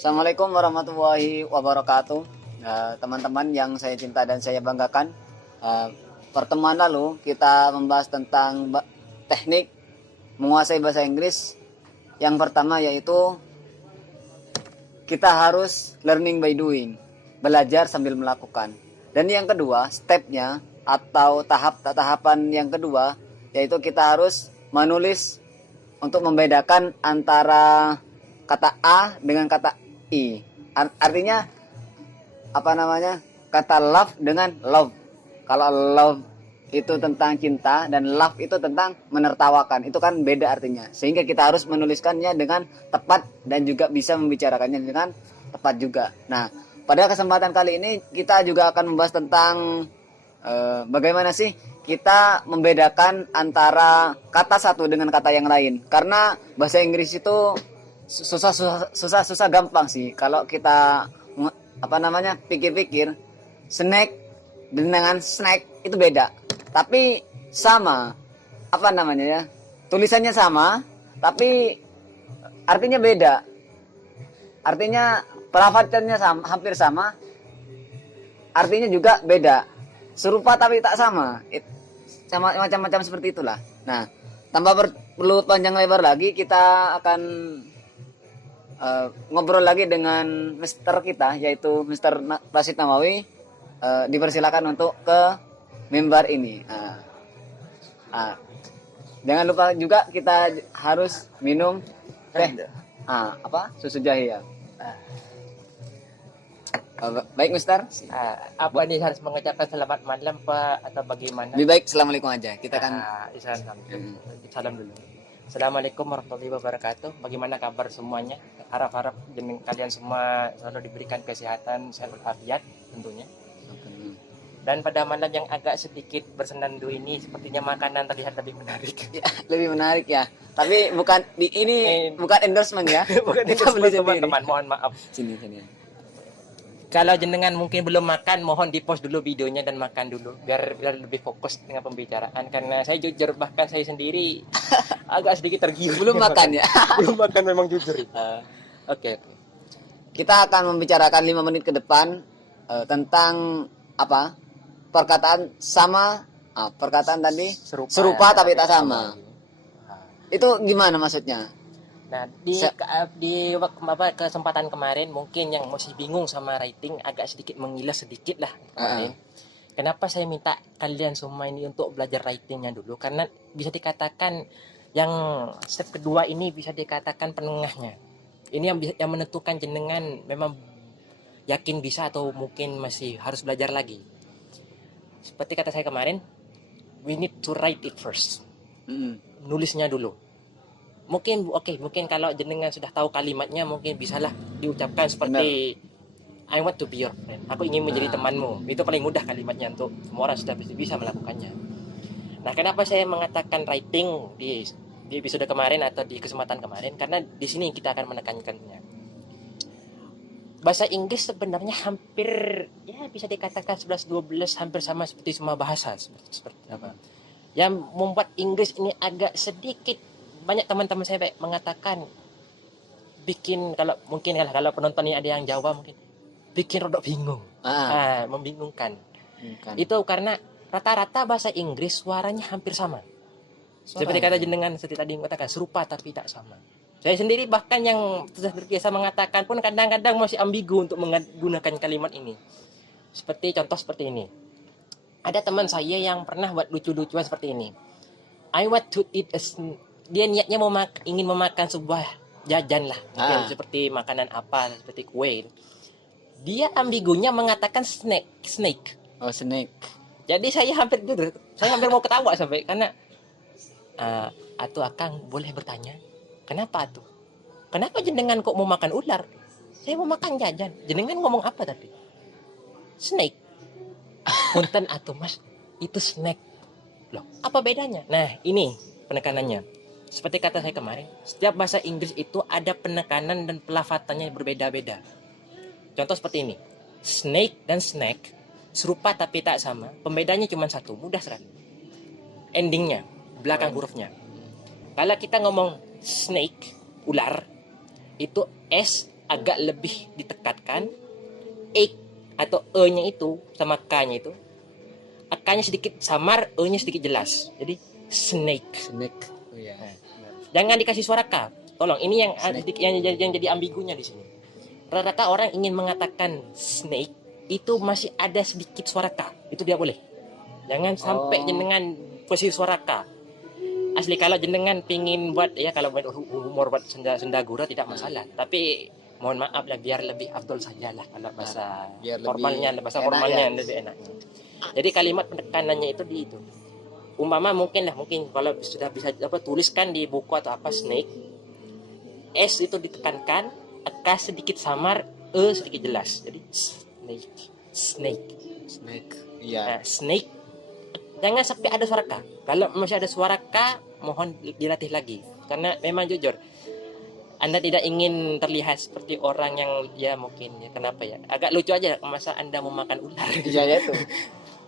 Assalamualaikum warahmatullahi wabarakatuh. Teman-teman yang saya cinta dan saya banggakan, pertemuan lalu kita membahas tentang teknik menguasai bahasa Inggris. Yang pertama yaitu kita harus learning by doing, belajar sambil melakukan. Dan yang kedua, stepnya atau tahapan yang kedua yaitu kita harus menulis untuk membedakan antara kata A dengan kata I. Artinya apa namanya? Kata love dengan love. Kalau love itu tentang cinta dan love itu tentang menertawakan. Itu kan beda artinya. Sehingga kita harus menuliskannya dengan tepat dan juga bisa membicarakannya dengan tepat juga. Nah, pada kesempatan kali ini kita juga akan membahas tentang bagaimana sih kita membedakan antara kata satu dengan kata yang lain. Karena bahasa Inggris itu susah gampang sih. Kalau kita pikir-pikir, snack dengan snack itu beda. Tapi sama, tulisannya sama, tapi artinya beda. Artinya pelafalannya sama, hampir sama. Artinya juga beda. Serupa tapi tak sama. Macam-macam seperti itulah. Nah, tanpa perlu panjang lebar lagi, kita akan ngobrol lagi dengan Mister kita, yaitu Mister Rashid Namawi. Dipersilakan untuk ke mimbar ini. Jangan lupa juga kita harus minum susu jahe ya. Baik Mister. Apa nih, harus mengucapkan selamat malam Pak atau bagaimana? Lebih baik assalamualaikum aja. Kita kan salam dulu. Assalamualaikum warahmatullahi wabarakatuh. Bagaimana kabar semuanya? Harap kalian semua selalu diberikan kesehatan, sehat walafiat tentunya. Dan pada malam yang agak sedikit bersenandung ini, sepertinya makanan terlihat lebih menarik. Ya, lebih menarik ya. Tapi bukan bukan endorsement ya. Bukan endorsement teman-teman. Mohon maaf. Sini. Kalau jenengan mungkin belum makan, mohon di-post dulu videonya dan makan dulu biar lebih fokus dengan pembicaraan. Karena saya jujur, bahkan saya sendiri agak sedikit tergiur. Belum makan ya? Belum makan, memang jujur. Oke. Kita akan membicarakan 5 menit ke depan tentang perkataan sama, perkataan tadi serupa tapi tak sama. Itu gimana maksudnya? Nah, di kesempatan kemarin mungkin yang masih bingung sama writing agak sedikit mengilas sedikit lah kemarin. Kenapa saya minta kalian semua ini untuk belajar writingnya dulu? Karena bisa dikatakan yang step kedua ini bisa dikatakan penengahnya. Ini yang menentukan jenengan memang yakin bisa atau mungkin masih harus belajar lagi. Seperti kata saya kemarin, we need to write it first. Nulisnya dulu. Mungkin kalau jenengan sudah tahu kalimatnya, mungkin bisalah diucapkan seperti I want to be your friend. Aku ingin menjadi temanmu. Itu paling mudah kalimatnya, untuk semua orang sudah bisa melakukannya. Nah, kenapa saya mengatakan writing di episode kemarin atau di kesempatan kemarin? Karena di sini kita akan menekankannya. Bahasa Inggris sebenarnya hampir bisa dikatakan 11-12 hampir sama seperti semua bahasa seperti apa. Yang membuat Inggris ini agak sedikit, banyak teman-teman saya mengatakan kalau penonton ini ada yang Jawa, mungkin bikin rodok bingung. Membingungkan. Itu karena rata-rata bahasa Inggris suaranya hampir sama. Seperti kata jenengan tadi mengatakan serupa tapi tak sama. Saya sendiri bahkan yang sudah terbiasa mengatakan pun kadang-kadang masih ambigu untuk menggunakan kalimat ini. Contoh seperti ini. Ada teman saya yang pernah buat lucu-lucuan seperti ini. I want to eat dia niatnya ingin memakan sebuah jajan lah, mungkin seperti makanan apa, seperti kue. Dia ambigunya mengatakan snake. Oh, snake. Jadi saya hampir mau ketawa sampai karena atuh Akang boleh bertanya, kenapa atuh? Kenapa jenengan kok mau makan ular? Saya mau makan jajan. Jenengan ngomong apa tadi? Snake. Punten atuh Mas, itu snake. Loh, apa bedanya? Nah, ini penekanannya. Seperti kata saya kemarin, setiap bahasa Inggris itu ada penekanan dan pelafatannya berbeda-beda. Contoh seperti ini. Snake dan snack serupa tapi tak sama. Pembedanya cuma satu, mudah sekali. Endingnya, belakang hurufnya. Kalau kita ngomong snake, ular, itu S agak lebih ditekankan, e atau e-nya itu sama k-nya itu, k-nya sedikit samar, e-nya sedikit jelas. Jadi snake. Snake. Oh iya. Jangan dikasih suara k. Tolong, ini yang Snake. yang jadi ambigunya di sini. Rata-rata orang ingin mengatakan snake itu masih ada sedikit suara k. Itu dia boleh. Jangan sampai jenengan posisi suara k. Asli kalau jenengan pingin buat ya, kalau buat humor buat sendagura tidak masalah. Tapi mohon maaf lah, biar lebih afdol saja lah kalau bahasa biar lebih formalnya, bahasa enak formalnya ya. lebih enaknya. Jadi kalimat penekanannya itu di itu. Umpama mungkin kalau sudah bisa tuliskan di buku atau apa snake, S itu ditekankan, K sedikit samar, E sedikit jelas. Jadi snake. Snake. Iya. Nah, snake. Jangan sampai ada suara K. Kalau masih ada suara K, mohon dilatih lagi. Karena memang jujur, Anda tidak ingin terlihat seperti orang yang ya mungkin ya, kenapa ya? Agak lucu aja masa Anda mau makan ular. Iya ya itu.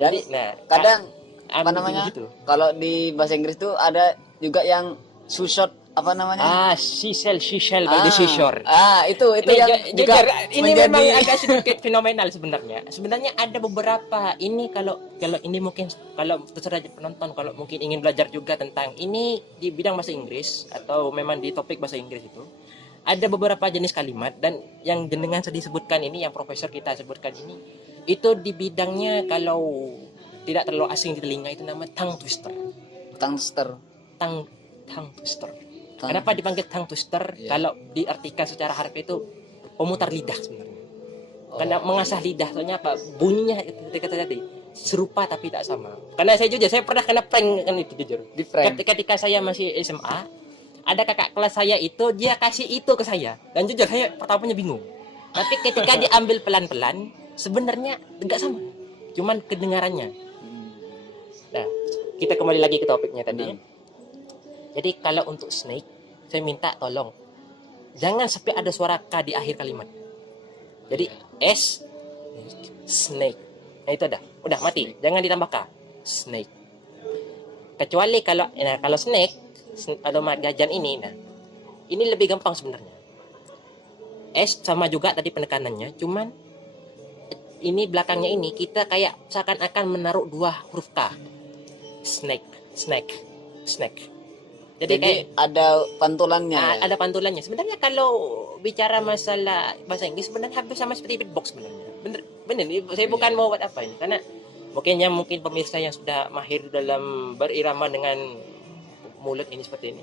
Jadi nah, kadang apa namanya? gitu. Kalau di bahasa Inggris tuh ada juga yang susot apa namanya? Seashell kalau di seashore. Itu Ini yang juga ini menjadi memang agak sedikit fenomenal sebenarnya. Sebenarnya ada beberapa ini kalau ini mungkin kalau terserah penonton kalau mungkin ingin belajar juga tentang ini di bidang bahasa Inggris atau memang di topik bahasa Inggris itu ada beberapa jenis kalimat, dan yang jenengan tadi sebutkan ini, yang profesor kita sebutkan ini, itu di bidangnya kalau tidak terlalu asing di telinga itu nama tongue twister. Tongue twister. Kenapa dipanggil tongue twister? Yeah. Kalau diartikan secara harfiah itu pemutar lidah sebenarnya. Karena mengasah lidah, soalnya apa? Bunyinya ketika tadi serupa tapi tak sama. Karena saya pernah kena prank kan itu jujur. Di prank. Ketika saya masih SMA, ada kakak kelas saya itu dia kasih itu ke saya, dan jujur saya pertamanya bingung. Tapi ketika diambil pelan-pelan, sebenarnya enggak sama. Cuman kedengarannya. Nah, kita kembali lagi ke topiknya tadi. Jadi kalau untuk snake, saya minta tolong jangan sampai ada suara K di akhir kalimat. Jadi S snake. Nah itu udah mati. Jangan ditambah K. Snake. Kecuali kalau snake atau gajan ini, nah ini lebih gampang sebenarnya. S sama juga tadi penekanannya, cuman ini belakangnya ini kita kayak seakan-akan menaruh dua huruf K. Snake. Jadi kayak ada pantulannya. Ada pantulannya. Sebenarnya kalau bicara masalah bahasa Inggris sebenarnya hampir sama seperti beatbox sebenarnya. Bener. Saya bukan mau buat apa ini, karena mungkin pemirsa yang sudah mahir dalam berirama dengan mulut ini seperti ini.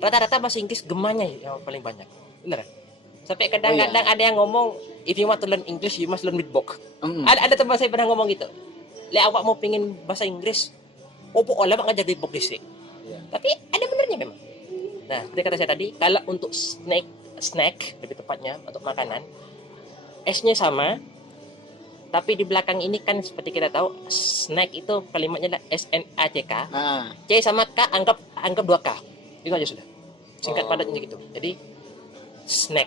Rata-rata bahasa Inggris gemanya yang paling banyak. Bener. Sampai kadang-kadang ada yang ngomong, if you want to learn English, you must learn beatbox. Ada teman saya pernah ngomong gitu. Awak mau pingin bahasa Inggris, olah mak ngajar beatbox disik. Tapi ada benernya memang. Nah, seperti kata saya tadi, kalau untuk snack lebih tepatnya untuk makanan, S-nya sama, tapi di belakang ini kan seperti kita tahu snack itu kalimatnya adalah SNACK. C sama K anggap 2K. Itu aja sudah. Singkat padatnya gitu. Jadi snack.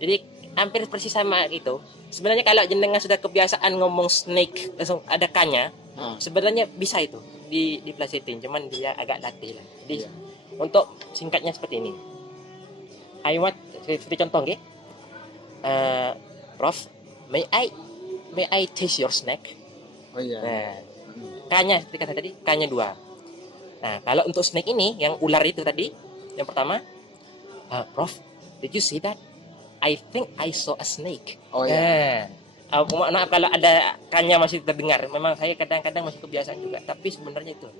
Jadi hampir persis sama gitu. Sebenarnya kalau jenengan sudah kebiasaan ngomong snake langsung ada K-nya, sebenarnya bisa itu dipelesetin, cuman dia agak latih lah. Jadi untuk singkatnya seperti ini. Seperti contoh nggih. Prof, may I taste your snack? Oh iya. Nah, K-nya seperti kata tadi, K-nya 2. Nah, kalau untuk snack ini yang ular itu tadi, yang pertama, Prof, did you see that? I think I saw a snake. Oh iya. Maaf kalau ada K-nya masih terdengar. Memang saya kadang-kadang masih kebiasaan juga, tapi sebenarnya itu.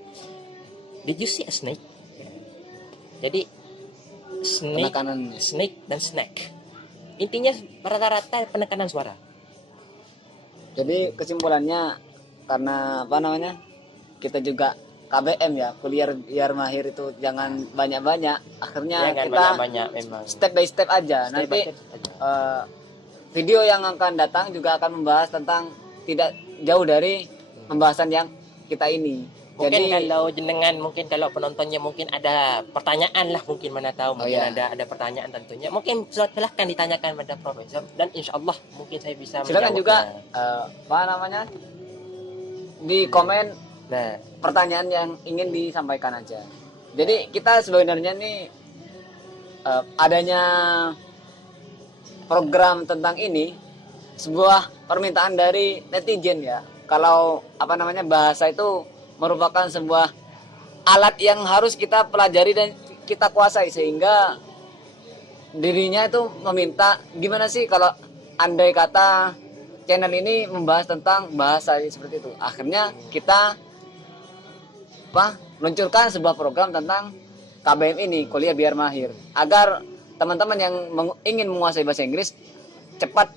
Did you see a snake? Jadi snake dan snack. Intinya rata-rata penekanan suara. Jadi kesimpulannya, karena apa namanya, kita juga KBM ya, kuliah biar mahir itu jangan banyak-banyak. Akhirnya Jangan kita banyak memang. step by step aja. Nanti video yang akan datang juga akan membahas tentang tidak jauh dari pembahasan yang kita ini. Mungkin Jadi kalau jenengan, mungkin kalau penontonnya mungkin ada pertanyaan lah, mungkin mana tahu mungkin ada pertanyaan tentunya. Mungkin silahkan ditanyakan pada profesor, dan insya Allah mungkin saya bisa silakan juga apa namanya, di komen pertanyaan yang ingin disampaikan aja. Jadi kita sebenarnya nih adanya program tentang ini sebuah permintaan dari netizen ya. Kalau apa namanya, bahasa itu merupakan sebuah alat yang harus kita pelajari dan kita kuasai, sehingga dirinya itu meminta gimana sih kalau andai kata channel ini membahas tentang bahasa seperti itu. Akhirnya kita meluncurkan sebuah program tentang KBM ini, kuliah biar mahir, agar teman-teman yang ingin menguasai bahasa Inggris cepat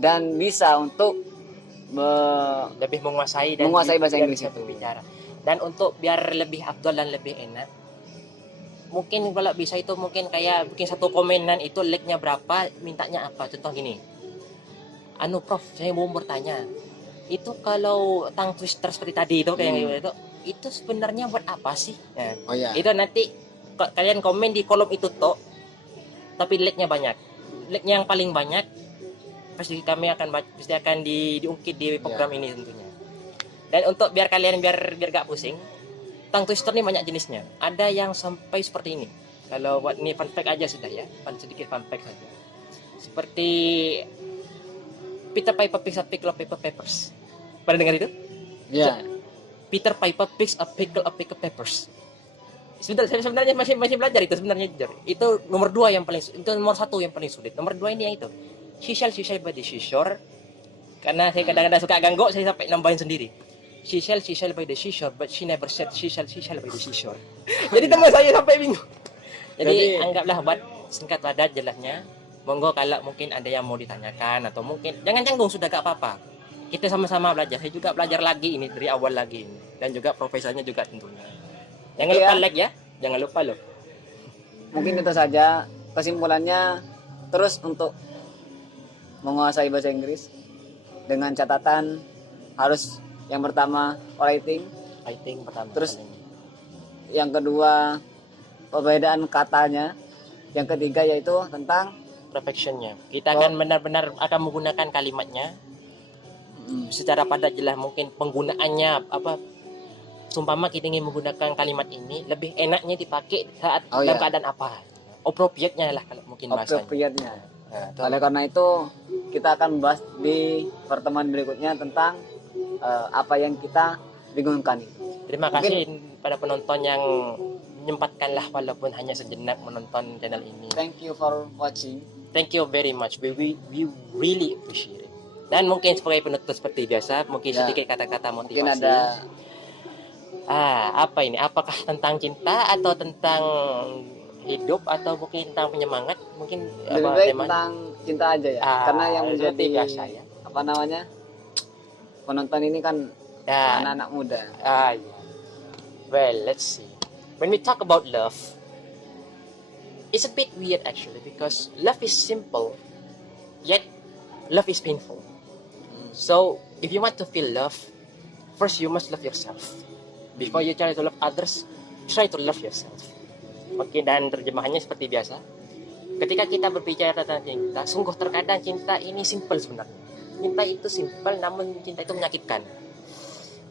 dan bisa untuk lebih menguasai dan menguasai bahasa biar Inggris bisa itu. berbicara. Dan untuk biar lebih afdol dan lebih enak, mungkin kalau bisa itu mungkin kayak bikin satu komenan itu like-nya berapa, mintanya apa. Contoh gini, Prof, saya mau bertanya, itu kalau tongue twister seperti tadi itu kayak itu sebenarnya buat apa sih? Nah, Oh ya. itu nanti kalian komen di kolom itu toh, tapi like-nya banyak. Like-nya yang paling banyak pasti kami akan pasti akan diungkit di program ini tentunya. Dan untuk biar kalian biar gak pusing, tongue twister ini banyak jenisnya. Ada yang sampai seperti ini. Kalau buat ini fun fact aja sudah ya, sedikit fun fact saja. Seperti Peter Piper picks a pickle of paper peppers. Pernah dengar itu? Ya. Peter Piper picks a pickle of paper peppers. Sebenarnya masih belajar itu sebenarnya jujur. Itu nomor 2 yang paling, itu nomor 1 yang paling sulit. Nomor 2 ini yang itu. She shall by the seashore. Karena saya kadang-kadang suka ganggu, saya sampai nambahin sendiri. She shall by the seashore, but she never said she shall by the seashore. Jadi teman saya sampai bingung. Jadi anggaplah buat singkat padat jelasnya. Monggo kalau mungkin ada yang mau ditanyakan atau mungkin jangan canggung, sudah gak apa-apa. Kita sama-sama belajar. Saya juga belajar lagi ini dari awal lagi ini. Dan juga profesornya juga tentunya. Jangan lupa like ya. Jangan lupa loh. Mungkin itu saja kesimpulannya. Terus untuk menguasai bahasa Inggris dengan catatan harus yang pertama writing, pertama. Terus yang kedua perbedaan katanya, yang ketiga yaitu tentang perfectionnya. Kita akan benar-benar akan menggunakan kalimatnya secara padat jelas. Mungkin penggunaannya apa, sumpama kita ingin menggunakan kalimat ini lebih enaknya dipakai saat dalam keadaan apa, appropriate-nya lah kalau mungkin bahasanya. Appropriate-nya. Oleh karena itu kita akan membahas di pertemuan berikutnya tentang apa yang kita bingungkan. Terima kasih pada penonton yang menyempatkanlah walaupun hanya sejenak menonton channel ini. Thank you for watching. Thank you very much. We really appreciate it. Dan mungkin sebagai penutup seperti biasa, mungkin sedikit kata-kata motivasi. Mungkin ada apa ini? Apakah tentang cinta atau tentang hidup atau mungkin tentang penyemangat? Mungkin lebih baik tentang cinta aja ya. Karena yang menjadi biasa ya. Apa namanya? Penonton ini kan anak-anak muda. Yeah. Well, let's see. When we talk about love, it's a bit weird actually because love is simple, yet love is painful. So, if you want to feel love, first you must love yourself. Before you try to love others, try to love yourself. Oke, dan terjemahannya seperti biasa. Ketika kita berbicara tentang cinta, sungguh terkadang cinta ini simple sebenarnya. Cinta itu simple, namun cinta itu menyakitkan.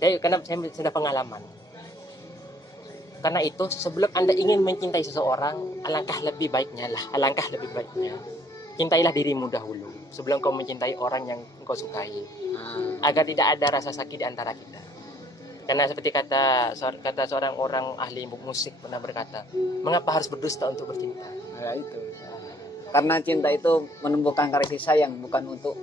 Jadi, karena saya sudah pengalaman. Karena itu, sebelum Anda ingin mencintai seseorang, alangkah lebih baiknya, cintailah dirimu dahulu sebelum kau mencintai orang yang kau sukai, agar tidak ada rasa sakit di antara kita. Karena seperti kata seorang orang ahli musik pernah berkata, mengapa harus berdusta untuk bercinta? Nah, itu. Karena cinta itu menumbuhkan kasih sayang, bukan untuk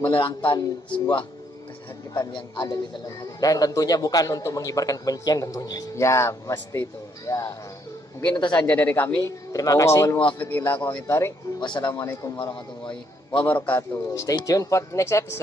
melelangkan sebuah kesakitan yang ada di dalam hati. Dan tentunya bukan untuk mengibarkan kebencian tentunya. Ya, pasti itu. Ya. Mungkin itu saja dari kami. Terima kasih. Wassalamualaikum warahmatullahi wabarakatuh. Stay tuned for the next episode.